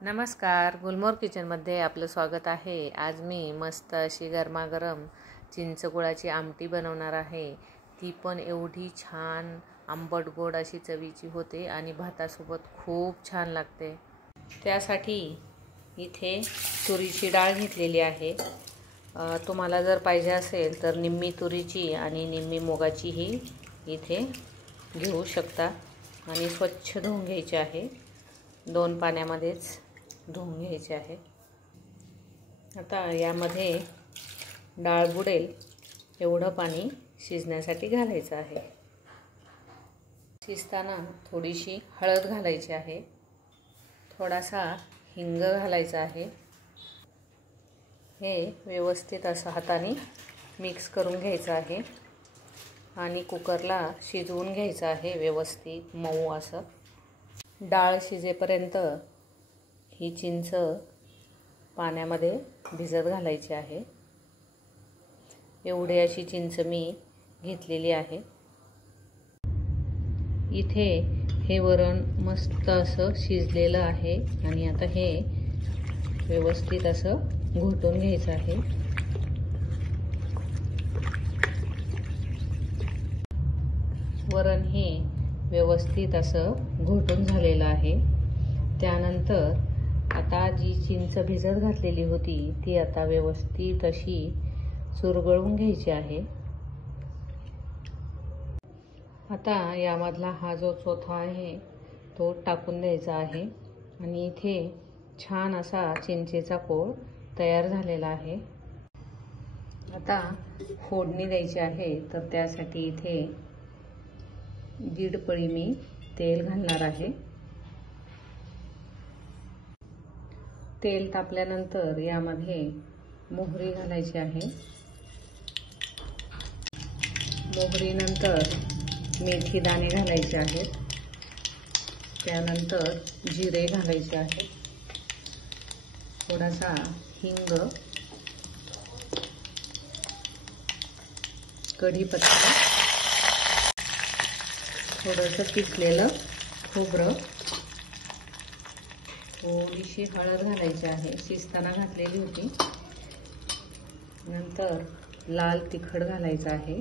नमस्कार, गुलमोहर किचनमध्ये आपलं स्वागत आहे। आज मी मस्त अशी गरमागरम चिंचगुळाची आमटी बनवणार आहे। ती पण एवढी छान आंबट गोड अशी चवीची होते आणि भातासोबत खूप छान लागते। त्यासाठी इथे तुरीची डाळ घेतलेली आहे। तुम्हाला जर पाहिजे असेल तर निम्मी तुरीची आणि निम्मी मुगाचीही इथे घेऊ शकता आणि स्वच्छ धुवून घ्यायची आहे। 2 पाण्यामध्येच धुवून घ्यायचे आहे। आता यामध्ये डाळ बुडेल एवढं पाणी शिजण्यासाठी घालायचं आहे। शिजताना थोडीशी हळद घालायची आहे, थोडासा हिंग घालायचा आहे। हे व्यवस्थित असं हाताने मिक्स करून घ्यायचं आहे आणि कुकरला शिजवून घ्यायचं आहे व्यवस्थित मऊ असं। डाळ शिजेपर्यंत ही चिंच पाण्यामध्ये भिजत घालायची आहे। एवढी अशी चिंच मी घेतलेली आहे। इथे हे वरण मस्त असं शिजलेलं आहे आणि आता हे व्यवस्थित असं घोटून घ्यायचं आहे। वरण हे व्यवस्थित असं घोटून झालेलं आहे। त्यानंतर आता जी चिंच भिजत घातलेली होती ती आता व्यवस्थित अशी चुरगळून घ्यायची आहे। आता यामधला हा जो चोथा आहे तो टाकून द्यायचा आहे आणि इथे छान असा चिंचेचा कोळ तयार झालेला आहे। आता फोडणी द्यायची आहे, तर त्यासाठी इथे 1.5 पळी मी तेल घालणार आहे। तेल तापल्यानंतर यामध्ये मोहरी घालायची आहे। मोहरीनंतर मेथी दाणे घालायचे आहेत। त्यानंतर जिरे घालायचे आहे, थोडासा हिंग, कढीपत्ता, थोडंसं किसलेलं खोबरं, थोडीशी हळद घालायची आहे, शिजताना घातलेली होती। नंतर लाल तिखट घालायचं आहे।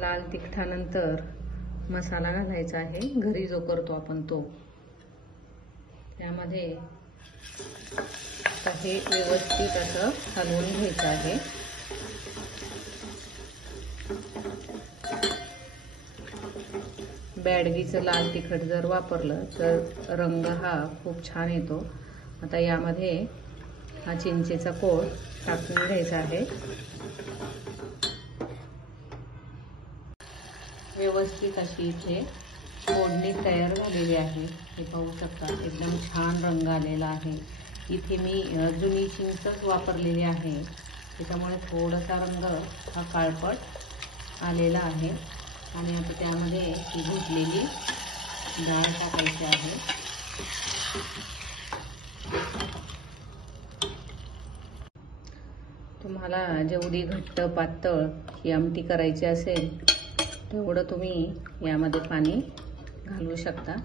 लाल तिखटानंतर मसाला घालायचा आहे, घरी जो करतो आपण तो। त्यामध्ये हे व्यवस्थित असं हलवून घ्यायचं आहे। बॅडगीचं लाल तिखट जर वापरलं तर रंग हा खूप छान येतो। आता यामध्ये हा चिंचेचा कोळ टाकून घ्यायचा आहे। व्यवस्थित अशी इथे फोडणी तयार झालेली आहे। हे पाहू शकता, एकदम छान रंग आलेला आहे। इथे मी जुनी चिंचच वापरलेली आहे, त्याच्यामुळे थोडासा रंग हा काळपट आलेला आहे। आणि आता त्यामध्ये ही घोटलेली डाळ टाकायची आहे। तुम्हाला जेवढी घट्ट पातळ ही आमटी करायची असेल तेवढं तुम्ही यामध्ये पाणी घालू शकता।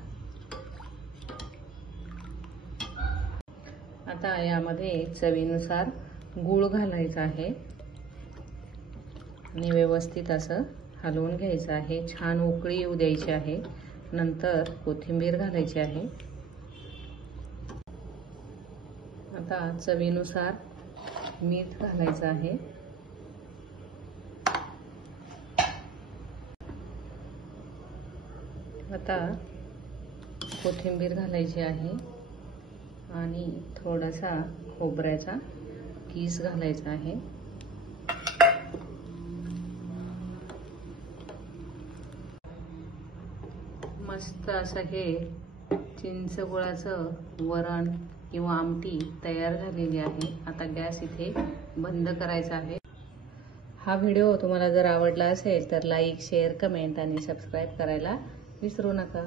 आता यामध्ये चवीनुसार गूळ घालायचा आहे आणि व्यवस्थित असं हलवून घ्यायचं आहे। छान उकळी येऊ द्यायची आहे। नंतर कोथिंबीर घालायची आहे। आता चवीनुसार मीठ घालायचं आहे। आता कोथिंबीर घालायची आहे आणि थोडासा खोबऱ्याचा कीस घालायचा आहे। मस्त असं हे चिंचगुळाचं वरण किंवा आमटी तयार झालेली आहे। आता गॅस इथे बंद करायचा आहे। हा व्हिडिओ तुम्हाला जर आवडला असेल तर लाईक, शेअर, कमेंट आणि सबस्क्राईब करायला विसरू नका।